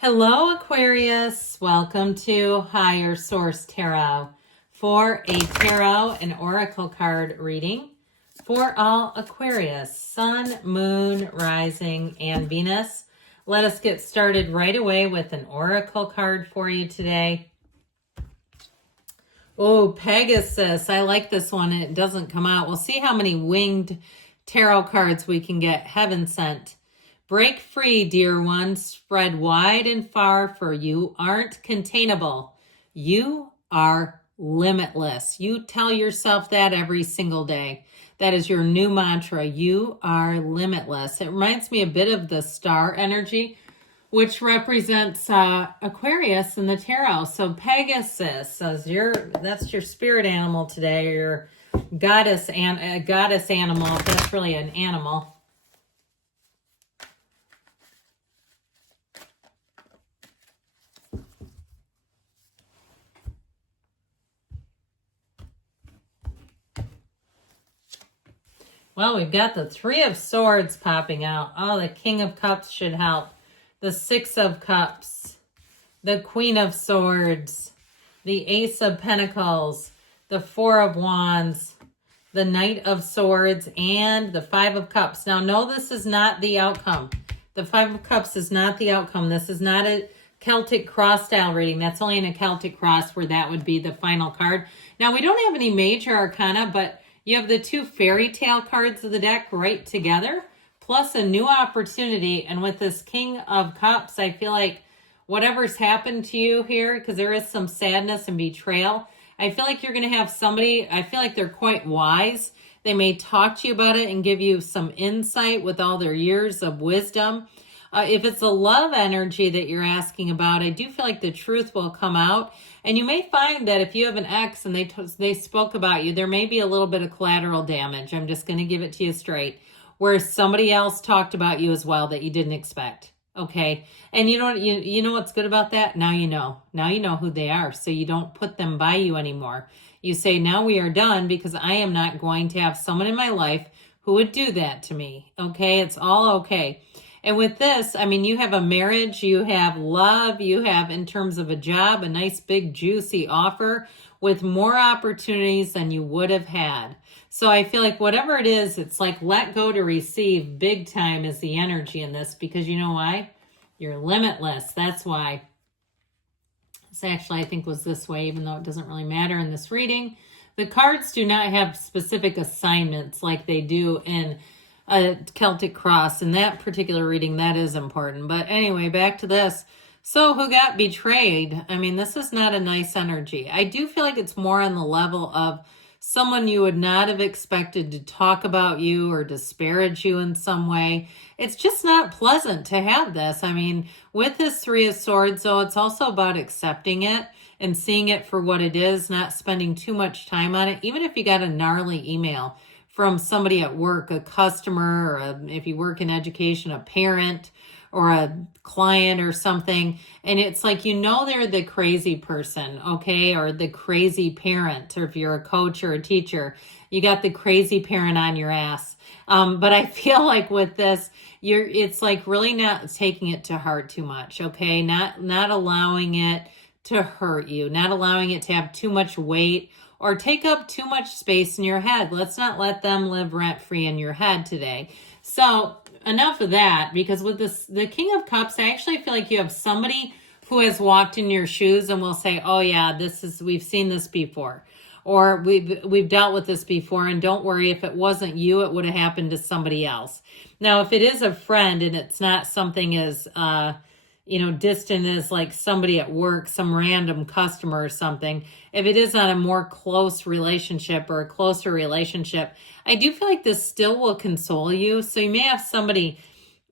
Hello, Aquarius. Welcome to Higher Source Tarot for a tarot and oracle card reading for all Aquarius, Sun, Moon, Rising, and Venus. Let us get started right away with an oracle card for you today. Oh, Pegasus. I like this one. It doesn't come out. We'll see how many winged tarot cards we can get. Heaven sent. Break free, dear ones. Spread wide and far, for you aren't containable. You are limitless. You tell yourself that every single day. That is your new mantra. You are limitless. It reminds me a bit of the star energy, which represents Aquarius in the tarot. So Pegasus, that's your spirit animal today, your goddess and goddess animal, if that's really an animal. Well, we've got the Three of Swords popping out. Oh, the King of Cups should help. The Six of Cups. The Queen of Swords. The Ace of Pentacles. The Four of Wands. The Knight of Swords. And the Five of Cups. Now, no, this is not the outcome. The Five of Cups is not the outcome. This is not a Celtic Cross style reading. That's only in a Celtic Cross where that would be the final card. Now, we don't have any major arcana, but you have the two fairy tale cards of the deck right together, plus a new opportunity. And with this King of Cups, I feel like whatever's happened to you here, because there is some sadness and betrayal, I feel like you're going to have somebody, I feel like they're quite wise. They may talk to you about it and give you some insight with all their years of wisdom. If it's a love energy that you're asking about, I do feel like the truth will come out. And you may find that if you have an ex and they spoke about you, there may be a little bit of collateral damage. I'm just going to give it to you straight. Where somebody else talked about you as well that you didn't expect. Okay. And you know what's good about that? Now you know. Now you know who they are. So you don't put them by you anymore. You say, now we are done, because I am not going to have someone in my life who would do that to me. Okay. It's all okay. And with this, I mean, you have a marriage, you have love, you have, in terms of a job, a nice big juicy offer with more opportunities than you would have had. So I feel like whatever it is, it's like let go to receive big time is the energy in this, because you know why? You're limitless. That's why. This actually, I think, was this way, even though it doesn't really matter in this reading. The cards do not have specific assignments like they do in a Celtic Cross. In that particular reading, that is important. But anyway, back to this. So who got betrayed? I mean, this is not a nice energy. I do feel like it's more on the level of someone you would not have expected to talk about you or disparage you in some way. It's just not pleasant to have this. I mean, with this Three of Swords, though, it's also about accepting it and seeing it for what it is, not spending too much time on it. Even if you got a gnarly email from somebody at work, a customer, or if you work in education, a parent or a client or something, and it's like, they're the crazy person, okay, or the crazy parent, or if you're a coach or a teacher, you got the crazy parent on your ass. But I feel like with this, it's like really not taking it to heart too much, okay, not allowing it to hurt you, not allowing it to have too much weight or take up too much space in your head. Let's not let them live rent-free in your head today. So enough of that, because with the King of Cups, I actually feel like you have somebody who has walked in your shoes and will say, oh yeah, we've seen this before, or we've dealt with this before, and don't worry, if it wasn't you, it would have happened to somebody else. Now, if it is a friend and it's not something as distant as like somebody at work, some random customer or something, if it is on a more close relationship or a closer relationship, I do feel like this still will console you. So you may have somebody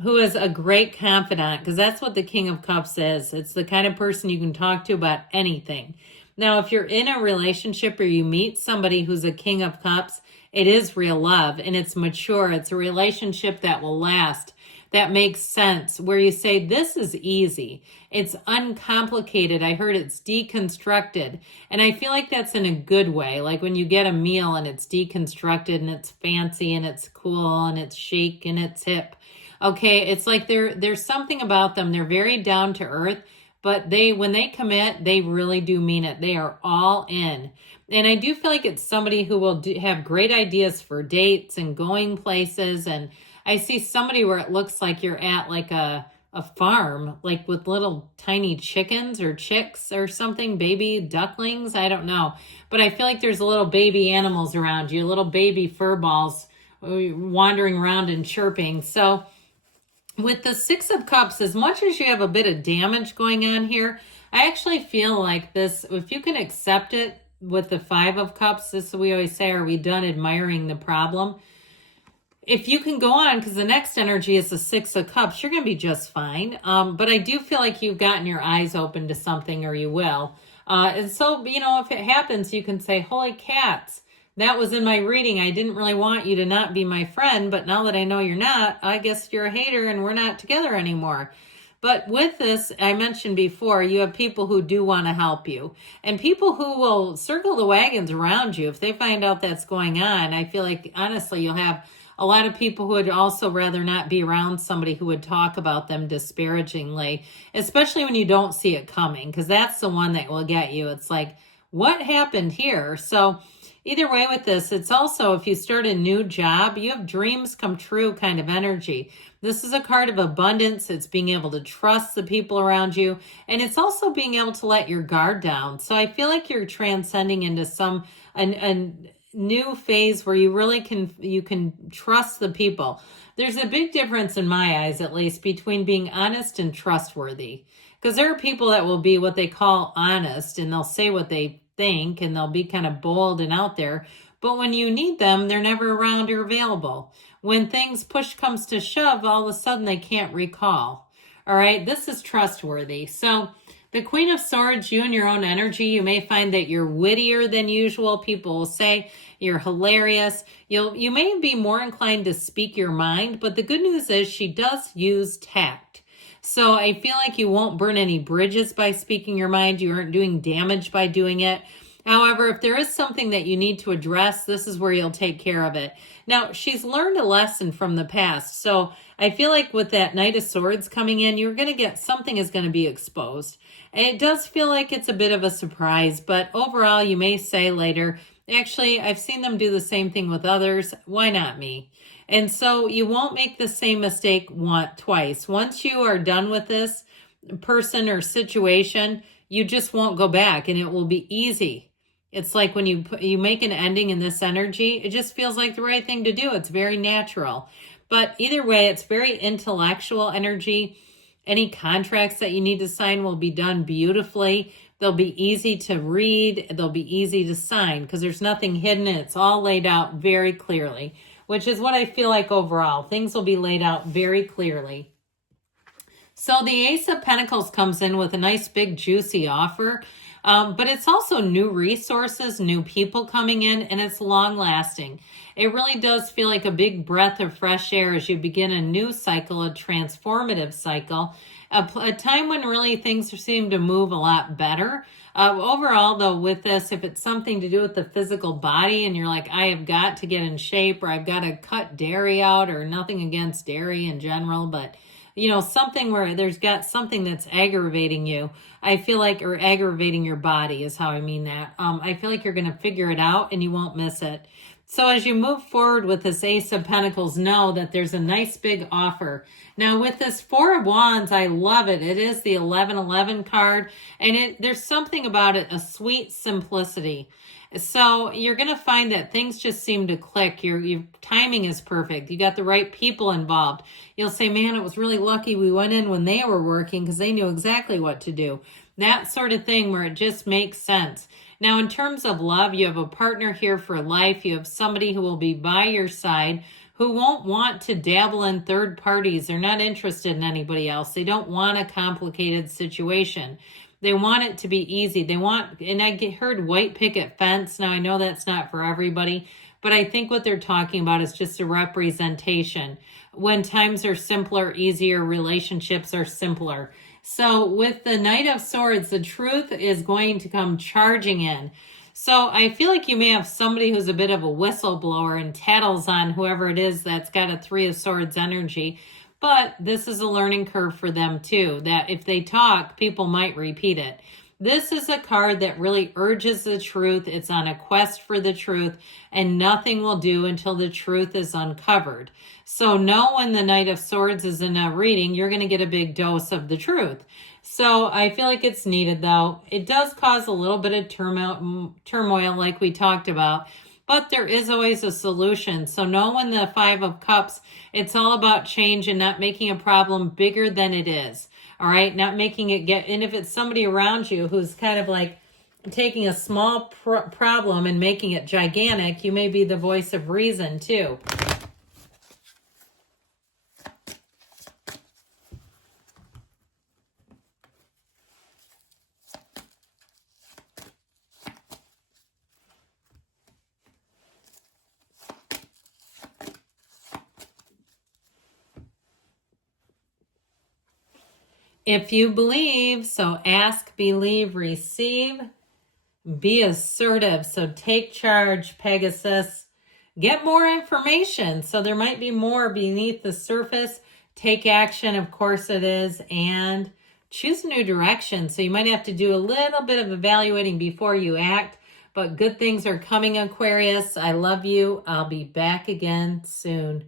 who is a great confidant, because that's what the King of Cups is. It's the kind of person you can talk to about anything. Now, if you're in a relationship or you meet somebody who's a King of Cups, it is real love and it's mature. It's a relationship that will last, that makes sense, where you say, this is easy. It's uncomplicated. I heard it's deconstructed. And I feel like that's in a good way. Like when you get a meal and it's deconstructed and it's fancy and it's cool and it's chic and it's hip. Okay, it's like there's something about them. They're very down to earth, but when they commit, they really do mean it. They are all in. And I do feel like it's somebody who will have great ideas for dates and going places. And I see somebody where it looks like you're at like a farm, like with little tiny chickens or chicks or something, baby ducklings. I don't know. But I feel like there's little baby animals around you, little baby fur balls wandering around and chirping. So with the Six of Cups, as much as you have a bit of damage going on here, I actually feel like this, if you can accept it with the Five of Cups, this we always say, are we done admiring the problem? If you can go on, because the next energy is the Six of Cups, you're going to be just fine. But I do feel like you've gotten your eyes open to something, or you will. And so, if it happens, you can say, holy cats, that was in my reading. I didn't really want you to not be my friend, but now that I know you're not, I guess you're a hater and we're not together anymore. But with this, I mentioned before, you have people who do want to help you, and people who will circle the wagons around you if they find out that's going on. I feel like, honestly, you'll have a lot of people who would also rather not be around somebody who would talk about them disparagingly, especially when you don't see it coming, because that's the one that will get you. It's like, what happened here? So either way with this, it's also, if you start a new job, you have dreams come true kind of energy. This is a card of abundance. It's being able to trust the people around you. And it's also being able to let your guard down. So I feel like you're transcending into a new phase where you really can trust the people. There's a big difference in my eyes, at least, between being honest and trustworthy. Because there are people that will be what they call honest, and they'll say what they think, and they'll be kind of bold and out there. But when you need them, they're never around or available. When things push comes to shove, all of a sudden they can't recall. All right, this is trustworthy. So the Queen of Swords, you and your own energy, you may find that you're wittier than usual. People will say you're hilarious. You may be more inclined to speak your mind, but the good news is she does use tact. So I feel like you won't burn any bridges by speaking your mind. You aren't doing damage by doing it. However, if there is something that you need to address, this is where you'll take care of it. Now, she's learned a lesson from the past. So I feel like with that Knight of Swords coming in, you're going to get something is going to be exposed. And it does feel like it's a bit of a surprise, but overall, you may say later, actually, I've seen them do the same thing with others. Why not me? And so you won't make the same mistake twice. Once you are done with this person or situation, you just won't go back, and it will be easy. It's like when you make an ending in this energy, it just feels like the right thing to do. It's very natural. But either way, it's very intellectual energy. Any contracts that you need to sign will be done beautifully. They'll be easy to read. They'll be easy to sign because there's nothing hidden. It's all laid out very clearly, which is what I feel like overall. Things will be laid out very clearly. So the Ace of Pentacles comes in with a nice big juicy offer. But it's also new resources, new people coming in, and it's long lasting. It really does feel like a big breath of fresh air as you begin a new cycle, a transformative cycle, a time when really things seem to move a lot better. Overall, though, with this, if it's something to do with the physical body and you're like, I have got to get in shape, or I've got to cut dairy out, or nothing against dairy in general, but something where there's got something that's aggravating you, I feel like, or aggravating your body is how I mean that. I feel like you're going to figure it out and you won't miss it. So as you move forward with this Ace of Pentacles, know that there's a nice big offer. Now with this Four of Wands, I love it. It is the 1111 card, and there's something about it, a sweet simplicity. So you're going to find that things just seem to click. Your timing is perfect. You got the right people involved. You'll say, man, it was really lucky we went in when they were working because they knew exactly what to do. That sort of thing where it just makes sense. Now, in terms of love, you have a partner here for life. You have somebody who will be by your side, who won't want to dabble in third parties. They're not interested in anybody else. They don't want a complicated situation. They want it to be easy. And I heard white picket fence. Now, I know that's not for everybody, but I think what they're talking about is just a representation. When times are simpler, easier, relationships are simpler. So with the Knight of Swords, the truth is going to come charging in. So I feel like you may have somebody who's a bit of a whistleblower and tattles on whoever it is that's got a Three of Swords energy. But this is a learning curve for them too, that if they talk, people might repeat it. This is a card that really urges the truth. It's on a quest for the truth, and nothing will do until the truth is uncovered. So know when the Knight of Swords is in a reading, you're going to get a big dose of the truth. So I feel like it's needed, though. It does cause a little bit of turmoil like we talked about, but there is always a solution. So know when the Five of Cups, it's all about change and not making a problem bigger than it is. All right, not making it get, and if it's somebody around you who's kind of like taking a small problem and making it gigantic, you may be the voice of reason too. If you believe, so ask, believe, receive. Be assertive. So take charge, Pegasus. Get more information. So there might be more beneath the surface. Take action, of course it is. And choose a new direction. So you might have to do a little bit of evaluating before you act. But good things are coming, Aquarius. I love you. I'll be back again soon.